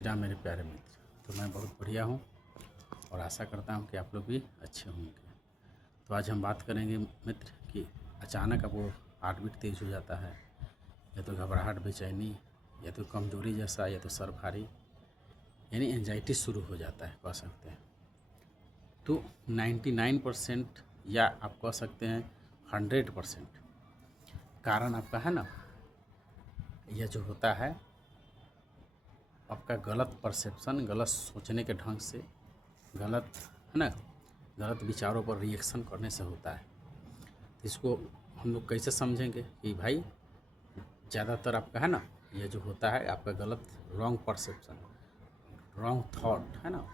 राम मेरे प्यारे मित्र। तो मैं बहुत बढ़िया हूँ और आशा करता हूँ कि आप लोग भी अच्छे होंगे। तो आज हम बात करेंगे मित्र कि अचानक अब वो हार्ट बीट तेज़ हो जाता है, या तो घबराहट, बेचैनी, या तो कमजोरी जैसा, या तो सर भारी, यानी एंजाइटी शुरू हो जाता है कह सकते हैं। तो 99% या आप कह सकते हैं 100% कारण आपका है ना, यह जो होता है आपका गलत परसेप्शन, गलत सोचने के ढंग से, गलत है ना, गलत विचारों पर रिएक्शन करने से होता है। तो इसको हम लोग कैसे समझेंगे कि भाई ज़्यादातर आपका है ना, ये जो होता है आपका गलत रॉन्ग परसेप्शन, रॉन्ग थॉट है ना,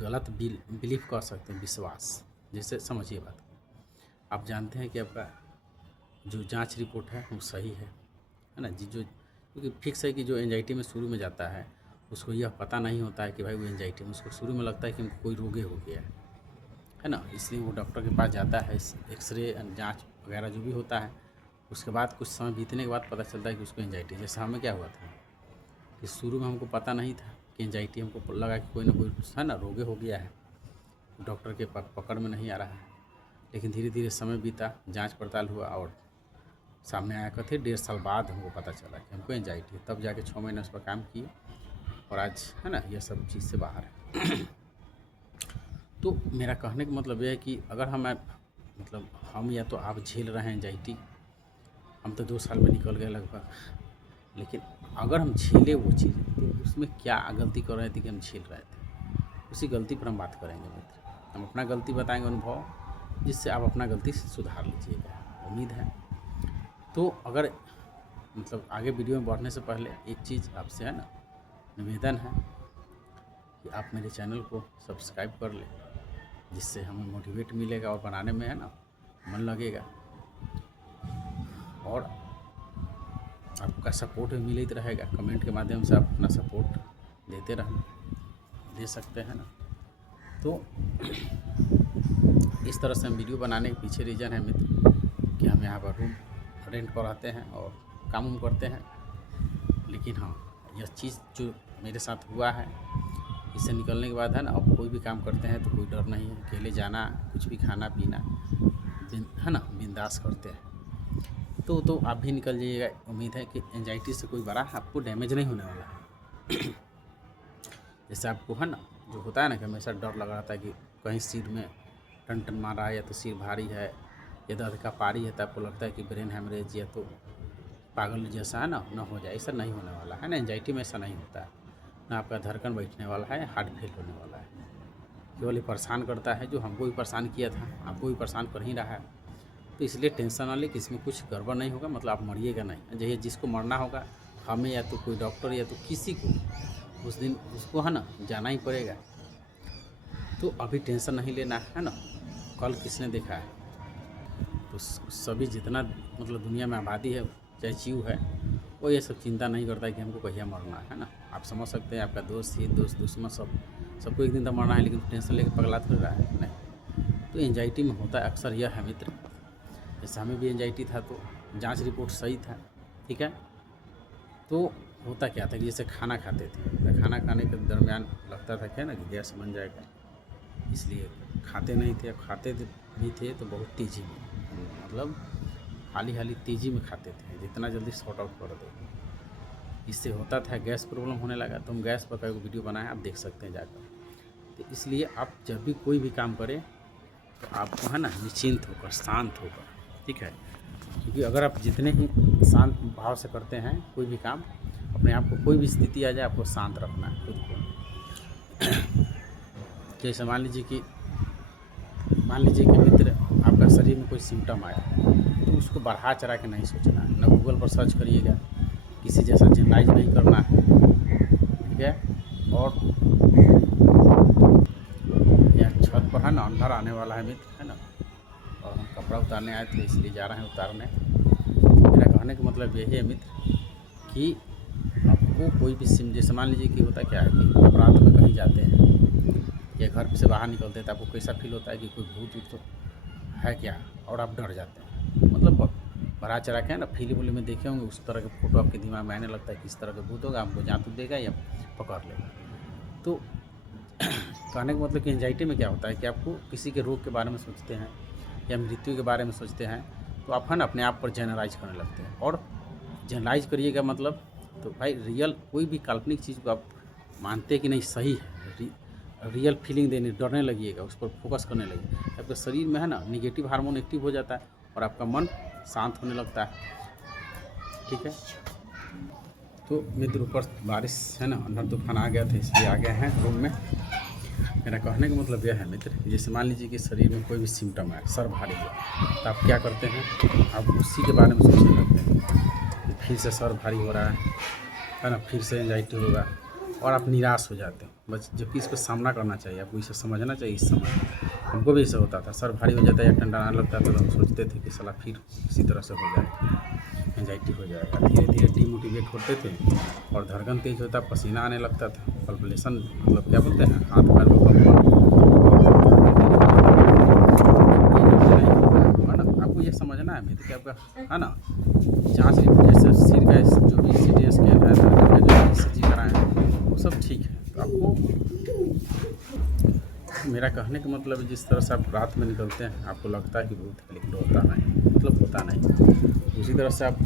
गलत बिलीफ कर सकते हैं, विश्वास। जैसे समझिए बात, आप जानते हैं कि आपका जो जांच रिपोर्ट है वो सही है ना जी, जो क्योंकि फिक्स है कि जो एंजाइटी में शुरू में जाता है उसको यह पता नहीं होता है कि भाई वो एंजाइटी में, उसको शुरू में लगता है कि हमको कोई रोगे हो गया है ना, इसलिए वो डॉक्टर के पास जाता है। एक्सरे जांच वगैरह जो भी होता है, उसके बाद कुछ समय बीतने के बाद पता चलता है कि उसको एंजाइटी। जैसे हमें क्या हुआ था कि शुरू में हमको पता नहीं था कि एंजाइटी, हमको लगा कि कोई ना कोई है ना रोगे हो गया है, डॉक्टर के पकड़ में नहीं आ रहा है। लेकिन धीरे धीरे समय बीता, जांच पड़ताल हुआ और सामने आया कहते 1.5 साल बाद हमको पता चला कि हमको एंजाइटी है। तब जाके 6 महीने उस पर काम किए और आज है ना ये सब चीज़ से बाहर है। तो मेरा कहने का मतलब यह है कि अगर मतलब हम या तो आप झेल रहे हैं एंजाइटी, हम तो 2 साल में निकल गए लगभग, लेकिन अगर हम झेले वो चीज़ तो उसमें क्या गलती कर रहे थे कि हम झेल रहे थे, उसी गलती पर हम बात करेंगे मित्र। हम अपना गलती बताएंगे, अनुभव, जिससे आप अपना गलती सुधार लीजिएगा, उम्मीद है। तो अगर मतलब आगे वीडियो में बढ़ने से पहले एक चीज़ आपसे है ना निवेदन है कि आप मेरे चैनल को सब्सक्राइब कर लें, जिससे हमें मोटिवेट मिलेगा और बनाने में है ना मन लगेगा, और आपका सपोर्ट भी मिलते रहेगा। कमेंट के माध्यम से आप अपना सपोर्ट दे सकते हैं ना। तो इस तरह से हम वीडियो बनाने के पीछे रीज़न है मित्र कि हम यहाँ पर रूम रेंट पर रहते हैं और काम उम करते हैं। लेकिन हाँ, यह चीज़ जो मेरे साथ हुआ है, इससे निकलने के बाद है ना, अब कोई भी काम करते हैं तो कोई डर नहीं है। अकेले जाना, कुछ भी खाना पीना है ना, बिंदास करते हैं। तो आप भी निकल जाइएगा। उम्मीद है कि एंजाइटी से कोई बड़ा आपको डैमेज नहीं होने वाला है। जैसे आपको है ना जो होता है ना कि हमेशा डर लगा रहता है कि कहीं सिर में टन टन मार रहा है, या तो सिर भारी है, या दर्द का पारी है, तो आपको लगता है कि ब्रेन हैमरेज या तो पागल जैसा है ना हो जाए। ऐसा नहीं होने वाला है ना, एंजाइटी में ऐसा नहीं होता है ना। आपका धड़कन बैठने वाला है, हार्ट फेल होने वाला है। केवल ये परेशान करता है, जो हमको भी परेशान किया था, आपको भी परेशान कर ही रहा है। तो इसलिए टेंशन ना ले कि इसमें कुछ गड़बड़ नहीं होगा, मतलब आप मरिएगा नहीं। जैसे जिसको मरना होगा, हमें या तो कोई डॉक्टर या तो किसी को उस दिन उसको है ना जाना ही पड़ेगा। तो अभी टेंशन नहीं लेना है ना। कल किसने देखा है, तो सभी जितना मतलब दुनिया में आबादी है, चाहे जीव है, वो ये सब चिंता नहीं करता है कि हमको कहिया मरना है ना। आप समझ सकते हैं, आपका दोस्त ही दोस्त, दुश्मन, सबको एक दिन तो मरना है, लेकिन टेंशन लेकर पगला फिर रहा है नहीं। तो एंजाइटी में होता है अक्सर यह है मित्र। जैसे हमें भी एंजाइटी था तो जांच रिपोर्ट सही था, ठीक है। तो होता क्या था कि जैसे खाना खाते थे, तो खाना खाने के दरमियान लगता था क्या ना कि गैस बन जाएगा, इसलिए खाते नहीं थे। खाते भी थे तो बहुत तेज़ी में, मतलब हाली तेज़ी में खाते थे, जितना जल्दी सॉर्ट आउट कर दो। इससे होता था गैस प्रॉब्लम होने लगा। तो हम गैस पर कई वीडियो बनाए, आप देख सकते हैं जाकर। तो इसलिए आप जब भी कोई भी काम करें तो आपको है ना निश्चिंत होकर, शांत होकर, ठीक है। क्योंकि अगर आप जितने ही शांत भाव से करते हैं कोई भी काम, अपने आप को कोई भी स्थिति आ जाए, आपको शांत रखना है खुद को। जैसे मान लीजिए कि मित्र आपका शरीर में कोई सिम्टम आया है, तो उसको बढ़ा चढ़ा के नहीं सोचना है ना। गूगल पर सर्च करिएगा, किसी जैसा जनरलाइज नहीं करना है, ठीक है। और यह छत पर है ना अंदर आने वाला है मित्र, है ना, और हम कपड़ा उतारने आए थे, इसलिए जा रहे हैं उतारने। मेरा कहने का मतलब यही है मित्र कि आपको कोई भी जैसे मान लीजिए कि होता क्या है कि रात में कहीं जाते हैं या घर से बाहर निकलते हैं, तो आपको कैसा फील होता है कि कोई भूत तो है क्या, और आप डर जाते हैं। मतलब बढ़ा चढ़ा के है ना फिल्म उल्म में देखे होंगे, उस तरह के फ़ोटो आपके दिमाग में आने लगता है किस तरह का भूत होगा, आपको जादू देगा या पकड़ लेगा। तो कहने का मतलब कि एंजाइटी में क्या होता है कि आपको किसी के रोग के बारे में सोचते हैं या मृत्यु के बारे में सोचते हैं, तो आप है ना अपने आप पर जनरलाइज करने लगते हैं। और जनरलाइज करिएगा मतलब, तो भाई रियल कोई भी काल्पनिक चीज़ को आप मानते हैं कि नहीं सही है, रियल फीलिंग देने डरने लगिएगा, उस पर फोकस करने लगिए, आपके शरीर में है ना निगेटिव हार्मोन एक्टिव हो जाता है और आपका मन शांत होने लगता है। ठीक है, तो मित्र ऊपर बारिश है ना, अंदर तूफान आ गया था इसलिए आ गए हैं रूम में। मेरा कहने का मतलब यह है मित्र, जैसे मान लीजिए कि शरीर में कोई भी सिम्टम है, सर भारी हुआ, तो आप क्या करते हैं, आप उसी के बारे में सोचने लगते हैं, फिर से सर भारी हो रहा है ना, फिर से एंजाइटी होगा और आप निराश हो जाते हैं। बस जबकि इसको सामना करना चाहिए, आपको इसे समझना चाहिए। इस समय हमको भी ऐसा होता था, सर भारी हो जाता है या टंडनाने लगता था, तो हम सोचते थे कि साला फिर इसी तरह से हो जाए, एंजाइटी हो जाएगा। धीरे धीरे डीमोटिवेट होते थे और धड़कन तेज होता, पसीना आने लगता था, पल्पलेशन मतलब क्या बोलते हैं, हाथ पैर में कंपन, है ना। आपको ये समझना है मित्र कि आपका है ना जाँच रिपोर्ट जैसे सिर का जो भी CT स्कैन है, धड़कन का जो ECG कराएँ हैं, वो सब ठीक है। तो आपको मेरा कहने का मतलब जिस तरह से आप रात में निकलते हैं, आपको लगता है कि भूत है, लेकिन होता नहीं, मतलब होता नहीं। उसी तरह से आप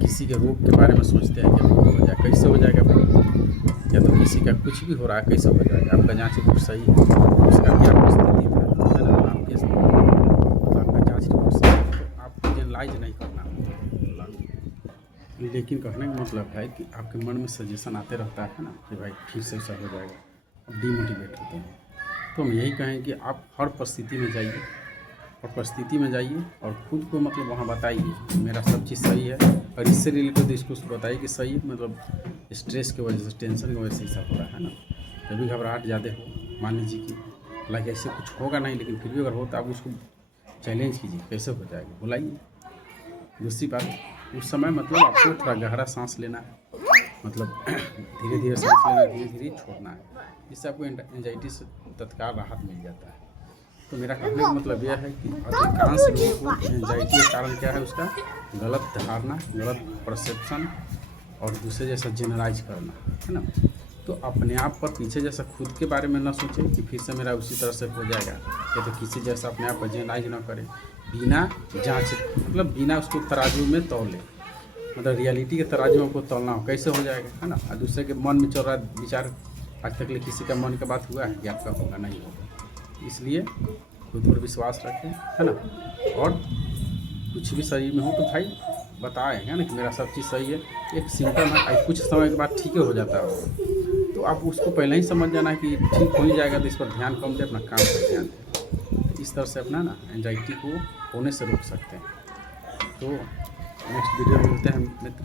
किसी के रोग के बारे में सोचते हैं कि भूत हो जाए, कैसे हो जाएगा भूत, या तो किसी का कुछ भी हो रहा है कैसे हो जाएगा, आपका जाँच रिपोर्ट सही है, उसका क्या स्थिति है ना, आपका जाँच रिपोर्ट सही है, तो आपको जनरलाइज नहीं करना। लेकिन कहने का मतलब है कि आपके मन में सजेशन आते रहता है ना कि भाई फिर से ऐसा हो जाएगा, अब डीमोटिवेट होते हैं। तो हम यही कहें कि आप हर परिस्थिति में जाइए और ख़ुद को मतलब वहाँ बताइए कि मेरा सब चीज़ सही है, और इससे रिलेटेड इसको बताइए कि सही मतलब स्ट्रेस की वजह से, टेंशन की वजह से सब हो रहा है ना। जब भी घबराहट ज़्यादा हो, मान लीजिए कि हालांकि ऐसे कुछ होगा नहीं, लेकिन फिर भी अगर हो तो आप उसको चैलेंज कीजिए, कैसे हो जाएगा बुलाइए। दूसरी बात, उस समय मतलब आपको थोड़ा गहरा सांस लेना है, मतलब धीरे धीरे सांस लेना है, धीरे धीरे छोड़ना है, इससे आपको एंजाइटी से तत्काल राहत मिल जाता है। तो मेरा कहने का मतलब यह है कि अधिकांश लोगों को एंजाइटी का कारण क्या है, उसका गलत धारणा, गलत परसेप्शन और दूसरे जैसा जनरलाइज करना, है ना। तो अपने आप पर पीछे जैसा खुद के बारे में ना सोचें कि फिर से मेरा उसी तरह से हो जाएगा, या तो किसी जैसा अपने आप पर जनरलाइज ना करें बिना जांच, मतलब बिना उसको तराजू में तौले, मतलब रियलिटी के तराजू में को तौलना हो कैसे हो जाएगा, है ना। और दूसरे के मन में चल रहा विचार, आज तक ले किसी का मन का बात हुआ है कि आपका होगा, नहीं होगा। इसलिए खुद पर विश्वास रखें, है ना। और कुछ भी शरीर में हो तो भाई बताएं, है ना, कि मेरा सब चीज़ सही है। एक सिम्टम है, कुछ समय के बाद ठीक हो जाता है, तो आप उसको पहले ही समझ जाना कि ठीक हो ही जाएगा, तो इस पर ध्यान कम दें, अपना काम पर ध्यान दें। तो इस तरह से अपना ना एंजाइटी को होने से रोक सकते हैं। तो नेक्स्ट वीडियो में मिलते हैं मित्र।